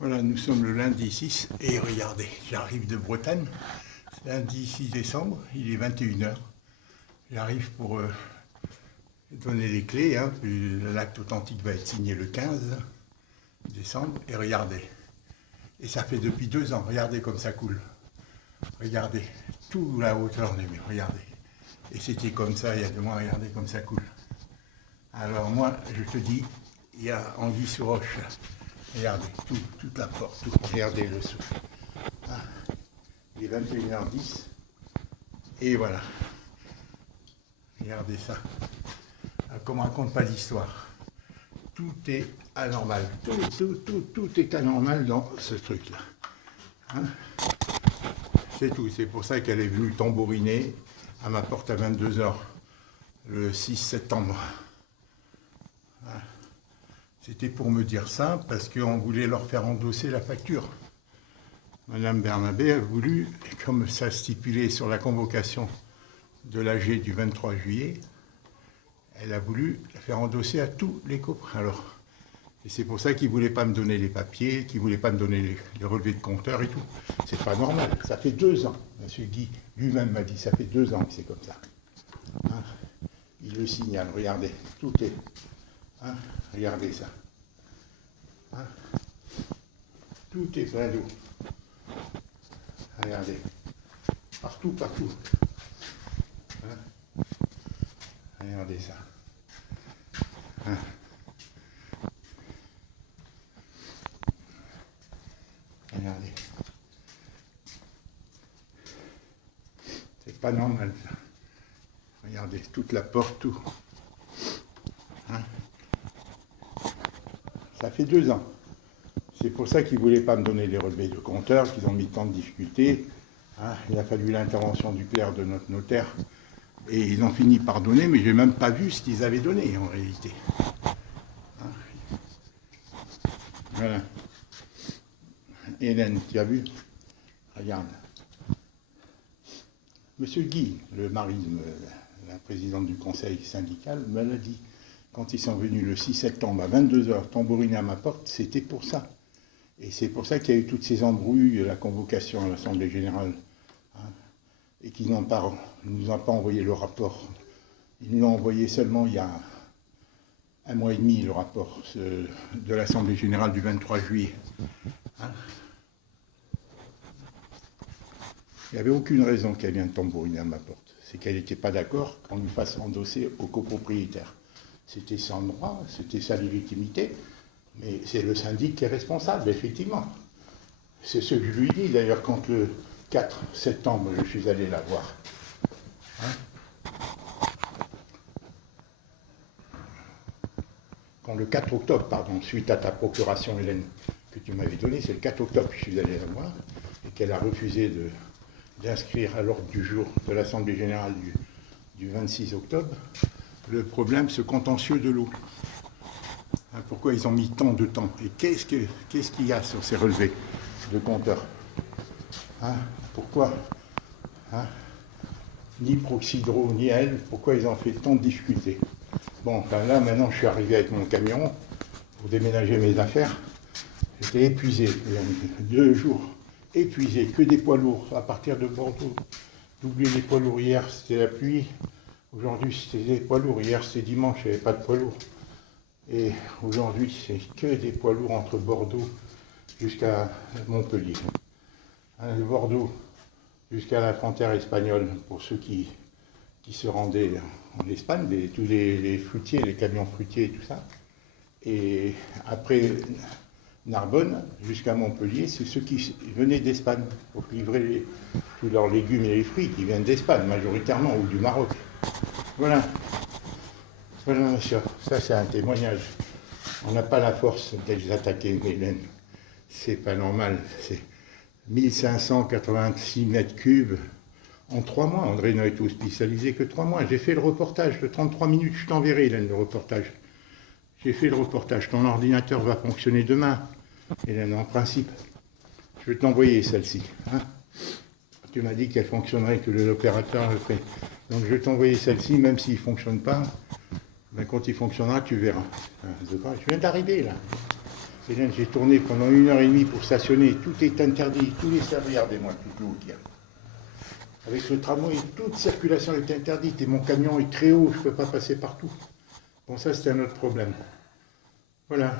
Voilà, nous sommes le lundi 6 et regardez, j'arrive de Bretagne, lundi 6 décembre, il est 21h. J'arrive pour donner les clés, hein, puis l'acte authentique va être signé le 15 décembre et regardez. Et ça fait depuis 2 ans, regardez comme ça coule. Regardez, toute la hauteur des murs, regardez. Et c'était comme ça il y a 2 mois, regardez comme ça coule. Alors moi, je te dis, il y a anguille sous roche. Regardez, toute la porte, tout. Regardez le souffle. Ah, il est 21h10. Et voilà. Regardez ça. Comme on ne raconte pas l'histoire. Tout est anormal. Tout est anormal dans ce truc-là. Hein? C'est tout. C'est pour ça qu'elle est venue tambouriner à ma porte à 22h le 6 septembre. Hein? C'était pour me dire ça, parce qu'on voulait leur faire endosser la facture. Madame Bernabé a voulu, comme ça stipulé sur la convocation de l'AG du 23 juillet, elle a voulu la faire endosser à tous les copains. Alors, et c'est pour ça qu'ils ne voulaient pas me donner les papiers, qu'ils ne voulaient pas me donner les relevés de compteur et tout. C'est pas normal. Ça fait 2 ans. Monsieur Guy lui-même m'a dit, ça fait 2 ans que c'est comme ça. Hein? Il le signale, regardez, tout est... Hein? Regardez ça. Hein? Tout est plein d'eau. Regardez. Partout. Hein? Regardez ça. Hein? Regardez. C'est pas normal ça. Regardez, toute la porte, tout. Hein? Ça fait 2 ans. C'est pour ça qu'ils ne voulaient pas me donner les relevés de compteur, qu'ils ont mis tant de difficultés. Hein? Il a fallu l'intervention du clerc de notre notaire. Et ils ont fini par donner, mais je n'ai même pas vu ce qu'ils avaient donné en réalité. Hein? Voilà. Hélène, tu as vu? Regarde. Monsieur Guy, le mari de la présidente du conseil syndical, me l'a dit. Quand ils sont venus le 6 septembre à 22h tambouriner à ma porte, c'était pour ça. Et c'est pour ça qu'il y a eu toutes ces embrouilles, la convocation à l'Assemblée générale. Hein, et qu'ils ne nous ont pas envoyé le rapport. Ils nous l'ont envoyé seulement il y a 1 mois et demi, le rapport de l'Assemblée générale du 23 juillet. Hein. Il n'y avait aucune raison qu'elle vienne tambouriner à ma porte. C'est qu'elle n'était pas d'accord qu'on lui fasse endosser aux copropriétaires. C'était son droit, c'était sa légitimité, mais c'est le syndic qui est responsable, effectivement. C'est ce que je lui dis, d'ailleurs, quand le 4 septembre, je suis allé la voir. Hein? Quand le 4 octobre, pardon, suite à ta procuration, Hélène, que tu m'avais donnée, c'est le 4 octobre que je suis allé la voir, et qu'elle a refusé d'inscrire à l'ordre du jour de l'Assemblée générale du 26 octobre, le problème, ce contentieux de l'eau. Hein, pourquoi ils ont mis tant de temps? Et qu'est-ce qu'il y a sur ces relevés de compteurs? Hein, pourquoi? Hein, ni Proxydro, ni elle, pourquoi ils ont fait tant de difficultés? Bon, enfin là, maintenant, je suis arrivé avec mon camion pour déménager mes affaires. J'étais épuisé, 2 jours, épuisé, que des poids lourds, à partir de Bordeaux. D'oublier les poids lourds, hier, c'était la pluie. Aujourd'hui, c'était des poids lourds. Hier, c'était dimanche, il n'y avait pas de poids lourds. Et aujourd'hui, c'est que des poids lourds entre Bordeaux jusqu'à Montpellier. Hein, de Bordeaux jusqu'à la frontière espagnole, pour ceux qui se rendaient en Espagne, tous les fruitiers, les camions fruitiers et tout ça. Et après Narbonne jusqu'à Montpellier, c'est ceux qui venaient d'Espagne pour livrer tous leurs légumes et les fruits qui viennent d'Espagne majoritairement ou du Maroc. Voilà. Voilà, monsieur. Ça, c'est un témoignage. On n'a pas la force de les attaquer, Hélène. C'est pas normal. C'est 1586 mètres cubes en 3 mois. André n'a été hospitalisé que 3 mois. J'ai fait le reportage de 33 minutes. Je t'enverrai, Hélène, le reportage. J'ai fait le reportage. Ton ordinateur va fonctionner demain, Hélène, en principe. Je vais t'envoyer celle-ci. Hein? Tu m'as dit qu'elle fonctionnerait, que l'opérateur le ferait. Donc je vais t'envoyer celle-ci, même s'il ne fonctionne pas. Mais quand il fonctionnera, tu verras. Je viens d'arriver là. Hélène, j'ai tourné pendant 1 heure et demie pour stationner. Tout est interdit. Tous les services, regardez-moi tout haut qu'il y a. Avec le tramway, toute circulation est interdite. Et mon camion est très haut. Je ne peux pas passer partout. Bon, ça, c'est un autre problème. Voilà.